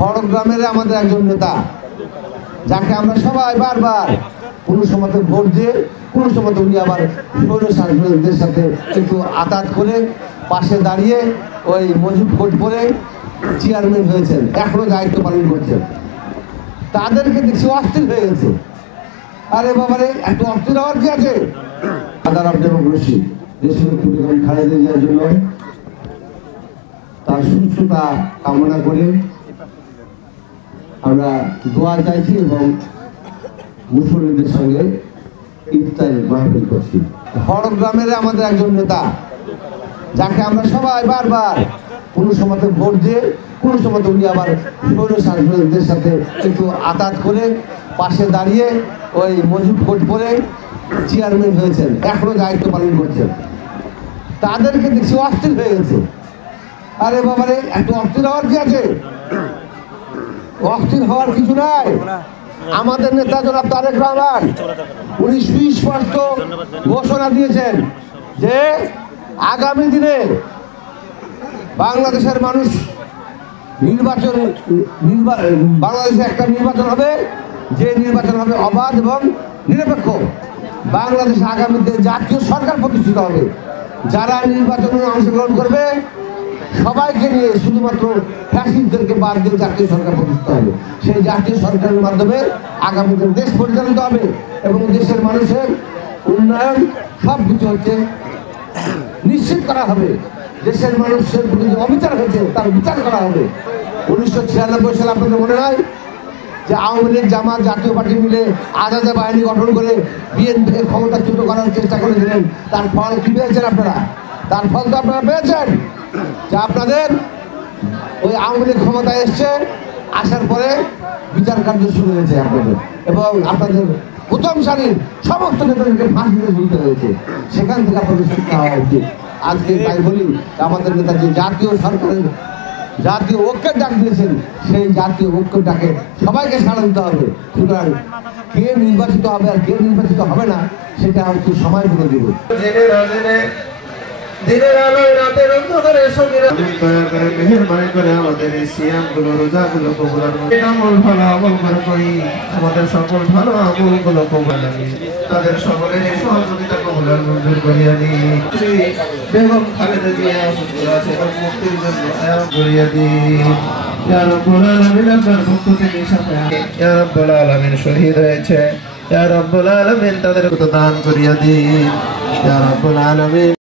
হরগ্রামের আমাদের একজন নেতা, যাকে আমরা সবাই বারবার কোনো সময় ভোট দিয়ে, কোনো সময় উনি আবার স্বৈরশাসকদের সাথে একটু আতাত করে পাশে দাঁড়িয়ে ওই মজিব কোট পরে চেয়ারম্যান হয়েছেন, এখনো দায়িত্ব পালন করছেন। তাদেরকে দেখছি অস্থির হয়ে গেছে। আরে বাবারে, এত অস্থির হওয়ার কি আছে? ফাদার অফ ডেমোক্রেসি দেশের খালেদা জিয়ার জন্য তার সুস্থতা কামনা করে আমরা দোয়া চাইছি এবং মুসলিমদের সঙ্গে ইফতার মাহফিল করছি। হরগ্রামের আমাদের একজন নেতা, যাকে আমরা সবাই বারবার কোনো সময় ভোট দিয়ে, কোনো সময় উনি আবার স্বৈরশাসকদের সাথে একটু আতাত করে পাশে দাঁড়িয়ে ওই মজিব কোট পরে চেয়ারম্যান হয়েছেন, এখনো দায়িত্ব পালন করছেন। তাদেরকে দেখছি অস্থির হয়ে গেছে। আরে বাবারে, এত অস্থির হওয়ার কি আছে? অস্থির হওয়ার কিছু নাই। আমাদের নেতা জনাব তারেক রহমান উনি সুস্পষ্ট ঘোষণা দিয়েছেন যে আগামী দিনে বাংলাদেশের মানুষ বাংলাদেশে একটা নির্বাচন হবে, যে নির্বাচন হবে অবাধ এবং নিরপেক্ষ। বাংলাদেশে আগামীতে জাতীয় সরকার প্রতিষ্ঠিত হবে। যারা নির্বাচনে অংশগ্রহণ করবে সবাইকে নিয়ে, শুধুমাত্র ফ্যাসিস্টদেরকে বাদ দিয়ে জাতীয় সরকার প্রতিষ্ঠিত হবে। সেই জাতীয় সরকারের মাধ্যমে আগামীতে দেশ পরিচালিত হবে এবং দেশের মানুষের উন্নয়ন সব কিছু হচ্ছে নিশ্চিত করা হবে। দেশের মানুষের প্রতি যে অবিচার হয়েছে তার বিচার করা হবে। 1996 সালে আপনাদের মনে হয় যে আওয়ামী লীগ, জামাত, জাতীয় পার্টি মিলে আলাদা বাহিনী গঠন করে বিএনপিকে ক্ষমতাচ্যুত করার চেষ্টা করেছিলেন। তার ফল কি পেয়েছেন আপনারা? তার ফল তো আপনারা পেয়েছেন যে আপনাদের ওই আওয়ামী লীগ ক্ষমতায় এসছে, আসার পরে বিচার কার্য শুরু হয়েছে আপনাদের, এবং আপনাদের প্রথম সারির সমস্ত নেতাদেরকে ফাঁসিতে ঝুলতে হয়েছে। সেখান থেকে আপনাদের শিক্ষা হওয়া উচিত। আজকে তাই বলি, আমাদের নেতা যে জাতীয় সরকারের জাতীয় ঐক্যের ডাক দিয়েছেন, সেই জাতীয় ঐক্যের ডাকে সবাইকে সাড়া দিতে হবে। সুতরাং কে নির্বাচিত হবে আর কে নির্বাচিত হবে না সেটা হচ্ছে সময় বলে দেবে। দিনের আলোয় রাতের অন্ধকারে সঙ্গীরা দয়া করে মেহেরবানি করে আমাদের এই সিয়ামগুলো, রোজাগুলো কবুল আমল ভালো আমল করে করি, আমাদের সকল ভালো আমলগুলো কবুল আনি, তাদের সকলের সহযোগিতা কবুল মঞ্জুর করিয়া নি। বেগম খালেদা জিয়া সুস্থ আছে এবং মুক্তির জন্য আয়াত করিয়া দি। ইয়া রাব্বুল আলামিন, আপনার পক্ষ থেকে সাফায়াত। ইয়া রাব্বুল আলামিন শহীদ হয়েছে, ইয়া রাব্বুল আলামিন তাদের দান করিয়া দি। ইয়া রাব্বুল আলামিন।